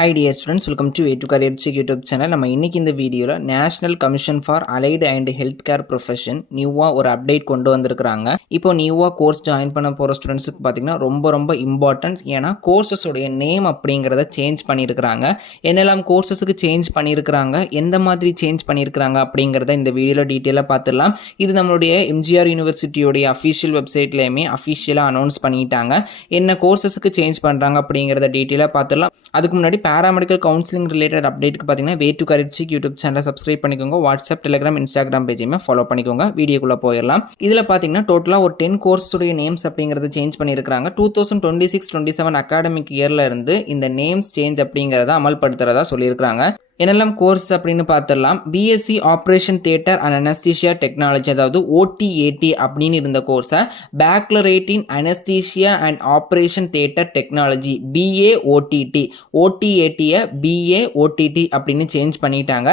Hi dear friends, welcome to A2 Career Check YouTube channel. நம்ம இன்னைக்கு இந்த வீடியோல national commission for allied and health care profession நியூவா ஒரு அப்டேட் கொண்டு வந்திருக்காங்க. இப்போ நியூவா கோர்ஸ் ஜாயின் பண்ண போற ஸ்டூடெண்ட்ஸ்க்கு பாத்தீங்கன்னா ரொம்ப இம்பார்ட்டன்ட். ஏன்னா கோர்சஸ் உடைய நேம் அப்படிங்கறத சேஞ்ச் பண்ணியிருக்காங்க. என்னெல்லாம் கோர்சஸ்க்கு சேஞ்ச் பண்ணியிருக்காங்க, எந்த மாதிரி சேஞ்ச் பண்ணியிருக்காங்க அப்படிங்கறத இந்த வீடியோல டீடைலா பார்த்துடலாம். இது நம்மளுடைய எம்ஜிஆர் யூனிவர்சிட்டியோட அஃபிஷியல் வெப்சைட்லயுமே அஃபிஷியலா அனௌன்ஸ் பண்ணிட்டாங்க. என்ன கோர்சஸ்க்கு சேஞ்ச் பண்றாங்க அப்படிங்கறத டீடைலா பார்த்துடலாம். அதுக்கு முன்னாடி பேராமெடிக்கல் கவுன்சிலிங் ரிலேட்டட் அப்டேட்டுக்கு பார்த்தீங்கன்னா way to career check YouTube சேனலை சப்ஸ்கிரைப் பண்ணிக்கோங்க. வாட்ஸ்அப், டெலிகிராம், இன்ஸ்டாகிராம் பேஜையுமே ஃபாலோ பண்ணிக்கோங்க. வீடியோக்குள்ளே போயிடலாம். இதில் பார்த்தீங்கன்னா டோட்டலாக ஒரு 10 கோர்ஸுடைய நேம்ஸ் அப்படிங்கிறத சேஞ்ச் பண்ணியிருக்காங்க. 2026-27 அகாடமிக் இயரில் இருந்து இந்த நேம்ஸ் சேஞ்ச் அப்படிங்கிறத அமல்படுத்துறதா சொல்லியிருக்காங்க. என்னெல்லாம் கோர்ஸ் அப்படின்னு பார்த்துடலாம். BSc operation theatre and anaesthesia technology, அதாவது ஓடிஏடி அப்படின்னு இருந்த கோர்ஸை baccalaureate in anaesthesia and operation theatre technology BAOTT, ஓடிஏடியை பிஏஓடிடி அப்படின்னு சேஞ்ச் பண்ணிட்டாங்க.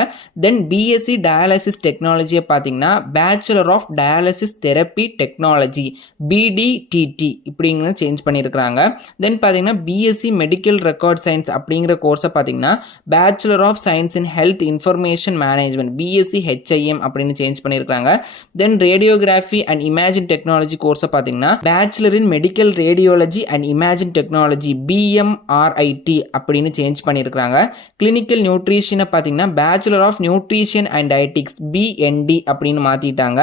தென் பிஎஸ்சி டயாலிசிஸ் டெக்னாலஜியை பார்த்தீங்கன்னா bachelor of dialysis therapy technology BDTT இப்படிங்கிற சேஞ்ச் பண்ணியிருக்கிறாங்க. தென் பார்த்தீங்கன்னா பிஎஸ்சி மெடிக்கல் ரெக்கார்ட் சயின்ஸ் அப்படிங்கிற கோர்ஸை பார்த்தீங்கன்னா bachelor of science in health information management BSc HIM அப்படின்னு சேஞ்ச் பண்ணியிருக்காங்க. Then radiography and imaging technology கோர்ஸை பார்த்தீங்கன்னா bachelor in medical radiology and imaging technology BMRIT அப்படின்னு சேஞ்ச் பண்ணியிருக்காங்க. கிளினிக்கல் நியூட்ரிஷனை பார்த்தீங்கன்னா bachelor of nutrition and dietetics BND அப்படின்னு மாற்றிட்டாங்க.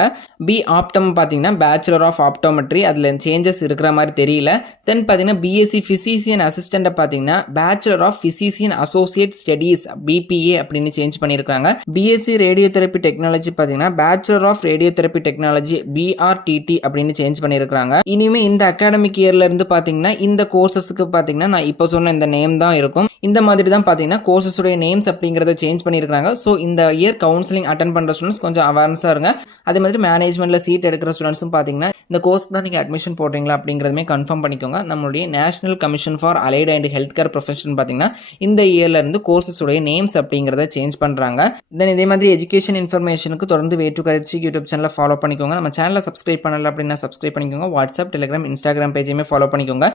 பி ஆப்டம் பார்த்தீங்கன்னா பேச்சுலர் ஆஃப் ஆப்டோமெட்ரி, அதில் சேஞ்சஸ் இருக்கிற மாதிரி தெரியல. தென் பார்த்தீங்கன்னா பிஎஸ்சி ஃபிசிசியன் அசிஸ்டண்ட்டை பார்த்தீங்கன்னா bachelor of physician associate studies BPA அப்படின்னு சேஞ்ச் பண்ணியிருக்காங்க. பிஎஸ்சி ரேடியோ தெரப்பி டெக்னாலஜி பார்த்தீங்கன்னா bachelor of radio therapy technology BRTT அப்படின்னு சேஞ்ச் பண்ணியிருக்காங்க. இனிமே இந்த அகாடமிக் இயர்ல இருந்து பார்த்தீங்கன்னா இந்த கோர்சஸ்க்கு பார்த்தீங்கன்னா நான் இப்போ சொன்ன இந்த நேம் தான் இருக்கும். இந்த மாதிரி தான் பார்த்தீங்கன்னா கோர்சஸுடைய நேம்ஸ் அப்படிங்கிறத சேஞ்ச் பண்ணியிருக்காங்க. ஸோ இந்த இயர் கவுன்சிலிங் அட்டன் பண்ணுற ஸ்டூடெண்ட்ஸ் கொஞ்சம் அவேர்னஸாக இருங்க. அதே மாதிரி மேனேஜ்மெண்ட்டில் சீட் எடுக்கிற ஸ்டூடெண்ட்ஸும் பார்த்தீங்கன்னா இந்த கோர்ஸ் தான் நீங்கள் அட்மிஷன் போடுறீங்களா அப்படிங்கிறதுமே கன்ஃபார்ம் பண்ணிக்கோங்க. நம்மளுடைய national commission for allied and health care profession பார்த்தீங்கன்னா இந்த இயர்ல இருந்து கோர்சஸுடைய நேம்ஸ் அப்படிங்கிறத சேஞ்ச் பண்ணுறாங்க. தென் இதே மாதிரி எஜுகேஷன் இன்ஃபர்மேஷனுக்கு தொடர்ந்து way to career check YouTube சேனலை ஃபாலோ பண்ணிக்கோங்க. நம்ம சேனலை சப்ஸ்கிரைப் பண்ணல அப்படின்னா சப்ஸ்கிரைப் பண்ணிக்கோங்க. வாட்ஸ்அப், டெலிகிராம், இன்ஸ்டாகிராம் பேஜையுமே ஃபாலோ பண்ணிக்கோங்க.